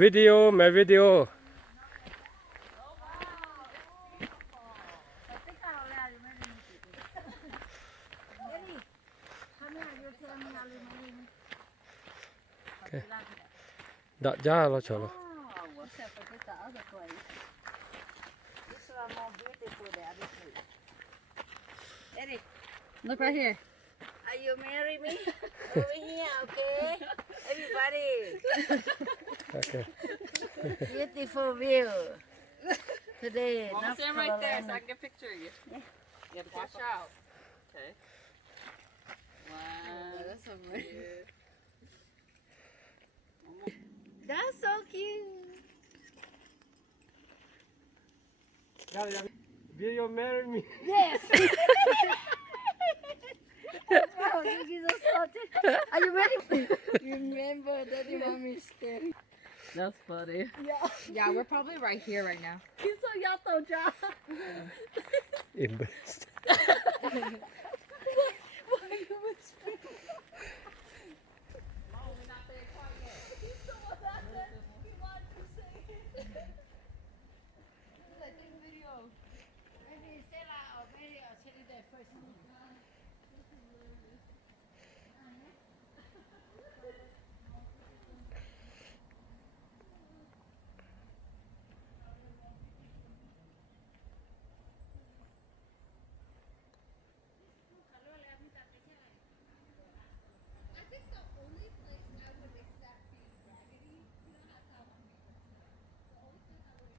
วิดีโอแม่วิดีโอ đã ra lo cho nó. What's up with the other place? This one more beautiful than the other place. Eddie, Look right here. are you marry me? Over here, okay? Everybody, Okay. beautiful view today. Mama, North stand right there so I Carolina. can get a picture of you. Yeah, Watch out. Okay. One. that's so funny. Two. That's so cute. Will you marry me? Yes. Wow, you so salty. Are you ready? Remember that your mommy is scary. That's funny. Yeah. Yeah, we're probably right here right now. He's so yato, John. Embarrassed. Why you whispering? He's so upset. He wanted to say it. He's like, take video. Maybe Stella or maybe I'll tell you that first.